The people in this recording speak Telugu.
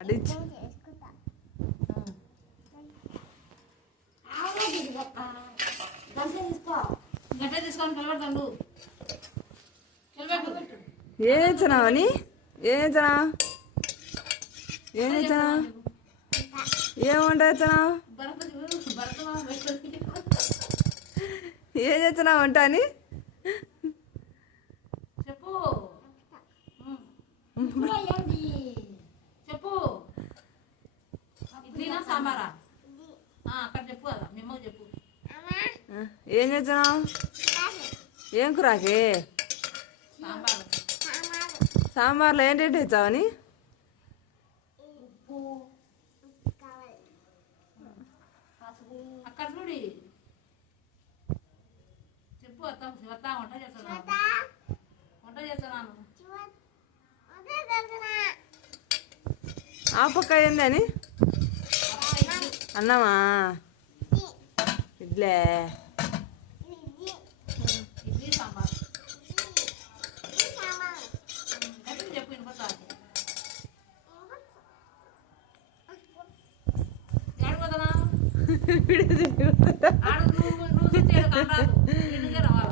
అడిచి ఏం తెచ్చినావని ఏం తెచ్చినా ఏం తెచ్చినా ఏం వంట తెచ్చినావు ఏం తెచ్చినా వంట అని చెప్పు చెప్పు ఇడ్లీనా సాంబారా అక్కడ చెప్పు కదా మేము చెప్పు ఏం తెచ్చినావు ఏం కూరాకి సాంబారు సాంబార్లో ఏంటంటే తెచ్చావని ఉప్పు అక్కడ చూడి చెప్పు వస్తా వస్తా వంట చేస్తున్నాను వంట చేస్తున్నాను ఆ పక్క ఏంది అని అన్నామా ఇడ్లే ఇడ్లీ సాంబార్ గట్టిగా చెప్పు వినపడతాది ఆడు నువ్వు చూసి రావాలి